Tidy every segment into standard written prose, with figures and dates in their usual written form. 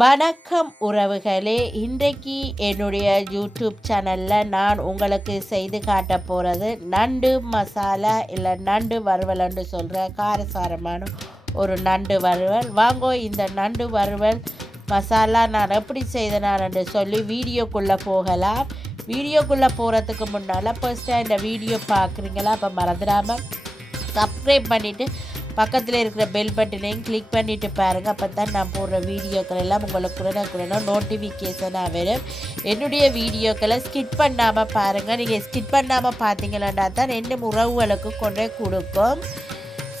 வணக்கம் உறவுகளே, இன்றைக்கு என்னுடைய யூடியூப் சேனலில் நான் உங்களுக்கு செய்து காட்ட போகிறது நண்டு மசாலா இல்லை நண்டு வறுவல்னு சொல்கிற காரசாரமான ஒரு நண்டு வறுவல். வாங்கோ இந்த நண்டு வறுவல் மசாலா நான் எப்படி செய்தேன்னு சொல்லி வீடியோக்குள்ளே போகலாம். வீடியோக்குள்ளே போகிறதுக்கு முன்னால் ஃபர்ஸ்ட்டாக இந்த வீடியோ பார்க்குறீங்களா? அப்போ மறந்துடாமல் சப்ஸ்கிரைப் பண்ணிவிட்டு பக்கத்தில் இருக்கிற பெல் பட்டனையும் கிளிக் பண்ணிவிட்டு பாருங்கள். அப்போ தான் நான் போடுற வீடியோக்கள் எல்லாம் உங்களுக்கு நோட்டிஃபிகேஷனாக வரும். என்னுடைய வீடியோக்களை ஸ்கிப் பண்ணாமல் பாருங்கள். நீங்கள் ஸ்கிப் பண்ணாமல் பார்த்தீங்கன்னா தான் இன்னும் உறவுகளுக்கு கொண்டே கொடுக்கும்.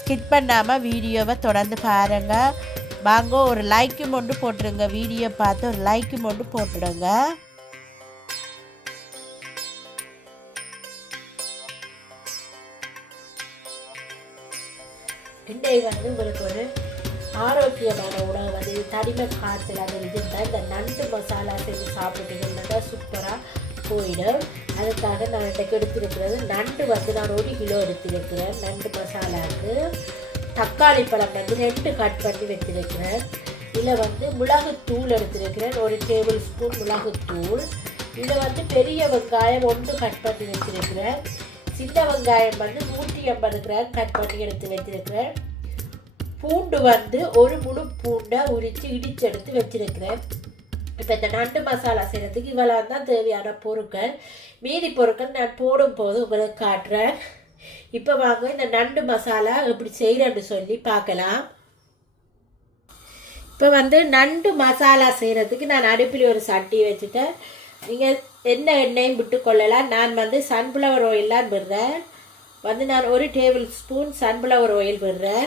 ஸ்கிப் பண்ணாமல் வீடியோவை தொடர்ந்து பாருங்கள். வாங்க ஒரு லைக்கும் ஒன்று போட்டுருங்க. வீடியோ பார்த்து ஒரு லைக்கும் ஒன்று போட்டுடுங்க. இன்றைக்கு உங்களுக்கு ஒரு ஆரோக்கியமான உணவு தனிமை காய்ச்சல் அது இருந்தால் இந்த நண்டு மசாலா செஞ்சு சாப்பிட்டீங்கன்னா சூப்பராக போயிடும். அதுக்காக நான் இன்றைக்கு எடுத்திருக்கிறது நண்டு நான் 1 கிலோ எடுத்திருக்கிறேன். நண்டு மசாலாவுக்கு தக்காளி பழம் 2 கட் பண்ணி வச்சிருக்கிறேன். இதில் மிளகுத்தூள் எடுத்திருக்கிறேன், 1 டேபிள் ஸ்பூன் மிளகுத்தூள். இதில் பெரிய வெங்காயம் 1 கட் பண்ணி வச்சிருக்கிறேன். சின்ன வெங்காயம் 150 கிராம் கட் பண்ணி எடுத்து வச்சிருக்கிறேன். பூண்டு 1 முழு பூண்டை உரித்து இடிச்செடுத்து வச்சிருக்கிறேன். இப்போ இந்த நண்டு மசாலா செய்கிறதுக்கு இவ்வளோ தான் தேவையான பொருட்கள். மீதி பொருட்கள் நான் போடும்போது உங்களுக்கு காட்டுறேன். இப்போ வாங்க இந்த நண்டு மசாலா எப்படி செய்கிறேன்னு சொல்லி பார்க்கலாம். இப்போ நண்டு மசாலா செய்கிறதுக்கு நான் அடுப்பில் ஒரு சட்டி வச்சுட்டேன். நீங்கள் எண்ணெயும் விட்டு கொள்ளலாம். நான் சன்ஃப்ளவர் ஆயிலாம் விடுறேன். நான் 1 டேபிள் ஸ்பூன் சன்ஃப்ளவர் ஆயில் விடுறேன்.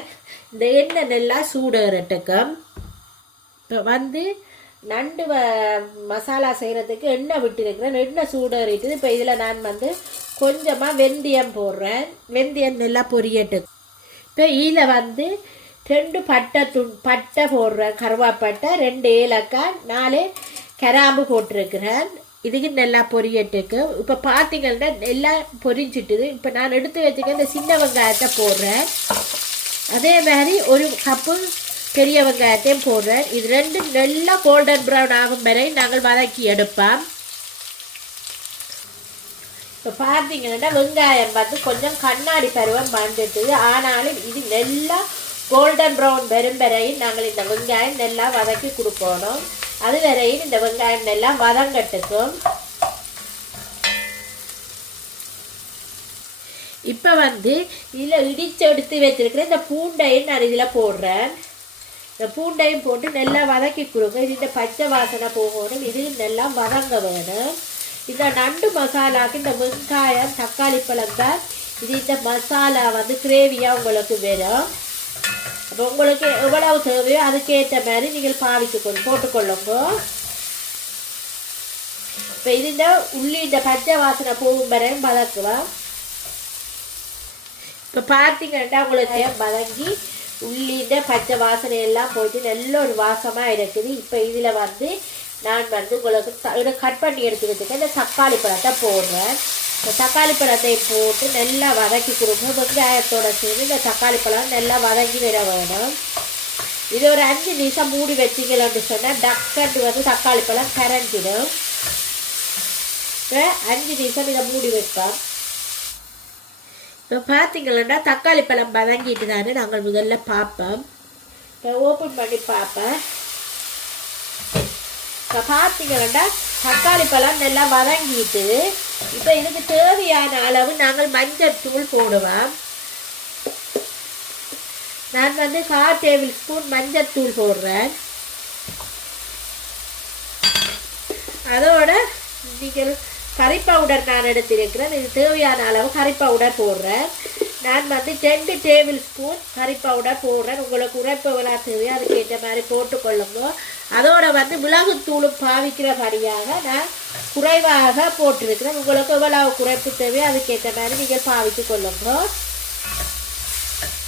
இந்த எண்ணெய் நல்லா சூடுறட்டுக்கும். இப்போ நண்டு மசாலா செய்கிறதுக்கு எண்ணெய் விட்டுருக்கிறேன். எண்ணெய் சூடுறிட்டு இப்போ இதில் நான் கொஞ்சமாக வெந்தயம் போடுறேன். வெந்தயம் நல்லா பொரியட்டு. இப்போ இதில் 2 பட்டை போடுறேன், கருவாப்பட்டை, 2 ஏலக்காய், 4 கிராம்பு போட்டிருக்கிறேன். இதுக்கு நல்லா பொரியட்டுக்கு. இப்போ பார்த்தீங்கன்னா எல்லாம் பொரிஞ்சிட்டுது. இப்போ நான் எடுத்து வச்சுக்க இந்த சின்ன வெங்காயத்தை போடுறேன். அதே மாதிரி 1 கப்பு பெரிய வெங்காயத்தையும் போடுறேன். இது 2 நல்லா கோல்டன் ப்ரௌன் ஆகும் வரை நாங்கள் வதக்கி எடுப்போம். இப்போ பார்த்தீங்கன்னா வெங்காயம் கொஞ்சம் கண்ணாடி பருவம் வந்துட்டுது. ஆனாலும் இது நல்லா கோல்டன் ப்ரௌன் வரும் வரையும் நாங்கள் இந்த வெங்காயம் நல்லா வதக்கி கொடுக்கணும். அது வரையும் இந்த வெங்காயம் நல்லா வதங்கட்டுக்கும். இப்போ இதில் இடிச்சு எடுத்து வச்சிருக்கிறேன் இந்த பூண்டையும் நான் இதில் போடுறேன். இந்த பூண்டையும் போட்டு நல்லா வதக்கி கொடுங்க. இது இந்த பச்சை வாசனை போகணும். இது நல்லா வதங்க வேணும். இந்த நண்டு மசாலாவுக்கு இந்த வெங்காயம் தக்காளி பழம் தான் இது. இந்த மசாலா கிரேவியாக உங்களுக்கு வரும். அப்போ உங்களுக்கு எவ்வளவு தேவையோ அதுக்கேற்ற மாதிரி நீங்கள் போட்டுக்கொள்ளுங்க. இப்போ இது இந்த உள்ளி இந்த பச்சை வாசனை போகும் வரையும் வதக்குவேன். இப்போ பார்த்தீங்கன்னா உங்களுக்கு வதங்கி உள்ளி இந்த பச்சை வாசனை எல்லாம் போயிட்டு நல்ல ஒரு வாசமாக இருக்குது. இப்போ இதில் நான் உங்களுக்கு கட் பண்ணி எடுத்துக்கிட்டு இந்த தக்காளி பழத்தை போடுறேன். இந்த தக்காளி பழத்தை போட்டு நல்லா வதக்கி கொடுங்க. வெங்காயத்தோட சேர்ந்து இந்த தக்காளி பழம் நல்லா வதங்கி விட வேணும். இது ஒரு 5 நிமிஷம் மூடி வச்சிங்கன்னு சொன்னால் டக்கட்டு தக்காளி பழம் கரைஞ்சிடும். இப்போ 5 நிமிஷம் இதை மூடி வைப்போம். இப்போ பார்த்தீங்கன்னா தக்காளி பழம் வதங்கிட்டு தானே நாங்கள் முதல்ல பார்ப்போம். இப்போ ஓப்பன் பண்ணி பார்ப்பேன். இப்போ பார்த்தீங்கன்னா தக்காளி பழம் நல்லா வதங்கிட்டு இப்போ இதுக்கு தேவையான அளவு நாங்கள் மஞ்சள் தூள் போடுவோம். நான் 4 டேபிள் ஸ்பூன் மஞ்சள் தூள் போடுறேன். அதோட நீங்கள் கறி பவுடர் நான் எடுத்திருக்கிறேன். இது தேவையான அளவு கறி பவுடர் போடுறேன். நான் 2 டேபிள் ஸ்பூன் கறி பவுடர் போடுறேன். உங்களுக்கு உரைப்பு எவ்வளோ தேவையோ அதுக்கேற்ற மாதிரி போட்டுக்கொள்ளுங்க. அதோட மிளகுத்தூளும் பாவிக்கிறபடியாக நான் குறைவாக போட்டிருக்கிறேன். உங்களுக்கு எவ்வளவு குறைப்பு தேவையோ அதுக்கேற்ற மாதிரி நீங்கள் பாவித்து கொள்ளுங்க.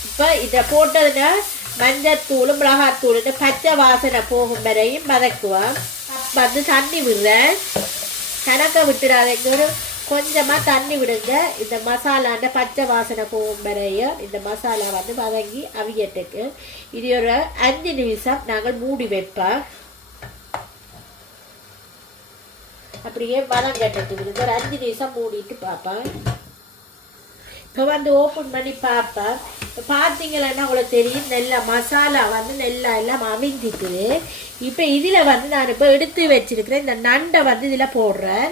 இப்போ இதை போட்டதுன்னா மஞ்சத்தூளும் மிளகாத்தூள் இந்த பச்சை வாசனை போகும் வரையும் வதக்குவோம். தண்ணி விடுறேன். கணக்க விட்டுறாதீங்க, கொஞ்சமாக தண்ணி விடுங்க. இந்த மசாலாண்ட பச்சை வாசனை போகும் வரையும் இந்த மசாலா வதங்கி அவியட்டுக்கு. இது ஒரு 5 நிமிஷம் நாங்கள் மூடி வைப்போம். அப்படியே வதங்கட்டத்துக்கு விடுங்க. ஒரு 5 நிமிஷம் மூடிட்டு பார்ப்பேன். இப்போ வந்து ஓப்பன் பண்ணி பார்ப்பேன். இப்போ பார்த்தீங்கன்னா உங்களுக்கு தெரியும் நெல்லை மசாலா வந்து நெல்லா எல்லாம் அவிஞ்சிக்குது. இப்போ இதில் வந்து நான் இப்போ எடுத்து வச்சிருக்கிறேன் இந்த நண்டை வந்து இதில் போடுறேன்.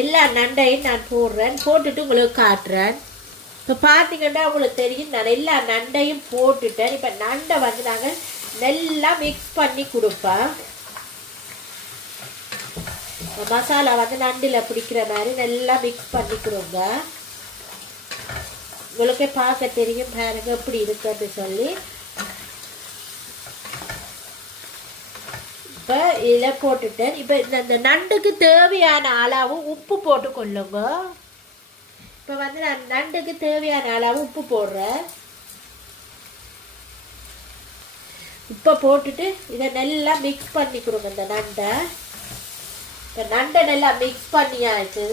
எல்லா நண்டையும் நான் போடுறேன். போட்டுட்டு உங்களுக்கு காட்டுறேன். இப்போ பார்த்தீங்கன்னா உங்களுக்கு தெரியும் நான் எல்லா நண்டையும் போட்டுட்டேன். இப்போ நண்டை வந்து நாங்கள் நல்லா மிக்ஸ் பண்ணி கொடுப்பேன். மசாலா வந்து நண்டில் பிடிக்கிற மாதிரி நல்லா மிக்ஸ் பண்ணி கொடுங்க. உங்களுக்கே பார்க்க தெரியும் பாருங்க எப்படி இருக்குன்னு சொல்லி. இப்போ இதில் போட்டுட்டேன். இப்போ இந்த நண்டுக்கு தேவையான அளவு உப்பு போட்டு கொள்ளுங்க. இப்போ வந்து நான் நண்டுக்கு தேவையான அளவு உப்பு போடுறேன். உப்பை போட்டுட்டு இதை நல்லா மிக்ஸ் பண்ணி கொடுங்க இந்த நண்டை. இப்போ நண்டை நல்லா மிக்ஸ் பண்ணியாச்சு.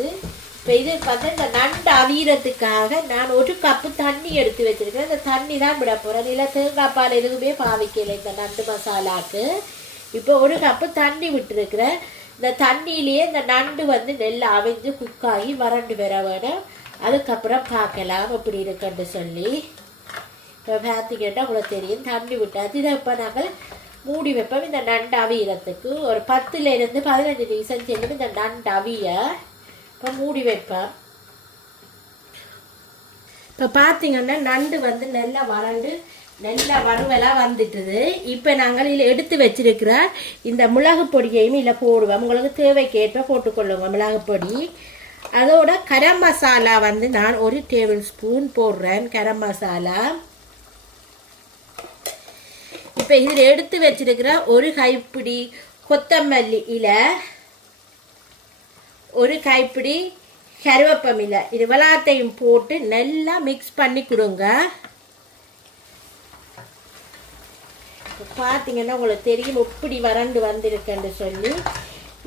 இப்போ இது வந்து இந்த நண்டு அவியறதுக்காக நான் 1 கப்பு தண்ணி எடுத்து வச்சிருக்கேன். இந்த தண்ணி தான் விட போகிறேன். இல்லை தேங்காய் பால் எதுவுமே பாவிக்கலை இந்த நண்டு மசாலாவுக்கு. இப்போ 1 கப்பு தண்ணி விட்டுருக்குறேன். இந்த தண்ணியிலேயே இந்த நண்டு வந்து நெல் அவிஞ்சு குக்காகி வறண்டு வர வேணும். அதுக்கப்புறம் பார்க்கலாம் எப்படி இருக்குன்னு சொல்லி. இப்போ பார்த்தீங்கன்னா உங்களுக்கு தெரியும் தண்ணி விட்டாச்சு. இதை இப்போ நாங்கள் மூடி வைப்போம். இந்த நண்டு அவியறதுக்கு ஒரு 10லேருந்து 15 நிமிஷம் செல்லும் இந்த நண்டு அவிய. இப்போ மூடி வைப்பேன். இப்போ பார்த்தீங்கன்னா நண்டு வந்து நல்லா வறண்டு நல்லா வறுவலாக வந்துட்டுது. இப்போ நாங்கள் இதில் எடுத்து வச்சிருக்கிற இந்த மிளகு பொடியையும் இதில் போடுவோம். உங்களுக்கு தேவைக்கேற்ப போட்டுக்கொள்ளுங்க மிளகு பொடி. அதோட கரம் மசாலா வந்து நான் 1 டேபிள் ஸ்பூன் போடுறேன் கரம் மசாலா. இப்போ இதில் எடுத்து வச்சிருக்கிற 1 கைப்பிடி கொத்தமல்லி இலை, 1 கைப்பிடி கருவேப்பமில்லை, இது எல்லாத்தையும் போட்டு நல்லா மிக்ஸ் பண்ணி கொடுங்க. பார்த்தீங்கன்னா உங்களுக்கு தெரியும் எப்படி வறண்டு வந்திருக்குன்னு சொல்லி.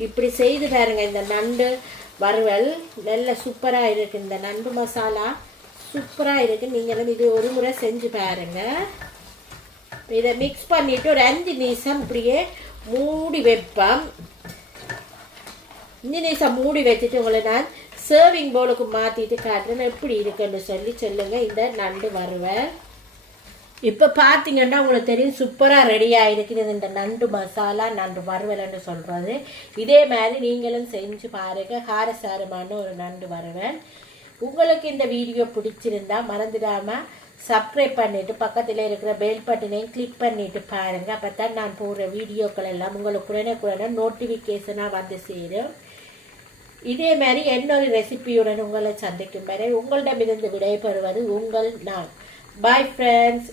இப்படி செய்து பாருங்க. இந்த நண்டு வறுவல் நல்ல சூப்பராக இருக்குது. இந்த நண்டு மசாலா சூப்பராக இருக்குது. நீங்களும் இது ஒரு முறை செஞ்சு பாருங்க. இதை மிக்ஸ் பண்ணிவிட்டு ஒரு 5 நிமிஷம் இப்படியே மூடி வைப்பேன். 5 நிமிஷம் மூடி வச்சுட்டு உங்களை நான் சர்விங் பவுலுக்கு மாற்றிட்டு காட்டுறேன் எப்படி இருக்குன்னு சொல்லி சொல்லுங்கள் இந்த நண்டு வறுவல். இப்போ பார்த்தீங்கன்னா உங்களுக்கு தெரியும் சூப்பராக ரெடி ஆகிருக்குது இந்த நண்டு மசாலா நண்டு வறுவல்னு சொல்கிறது. இதே மாதிரி நீங்களும் செஞ்சு பாருங்கள். காரசாரமான ஒரு நண்டு வறுவல். உங்களுக்கு இந்த வீடியோ பிடிச்சிருந்தா மறந்துடாமல் சப்ஸ்கிரைப் பண்ணிவிட்டு பக்கத்தில் இருக்கிற பெல் பட்டனையும் கிளிக் பண்ணிவிட்டு பாருங்கள். அப்போ தான் நான் போடுற வீடியோக்கள் எல்லாம் உங்களுக்கு உடனே நோட்டிஃபிகேஷனாக வந்து சேரும். இதே மாதிரி இன்னொரு ரெசிபியுடன் உங்களை சந்திக்கும் வரை உங்களிடமிருந்து விடைபெறுவது உங்கள் நான். Bye friends.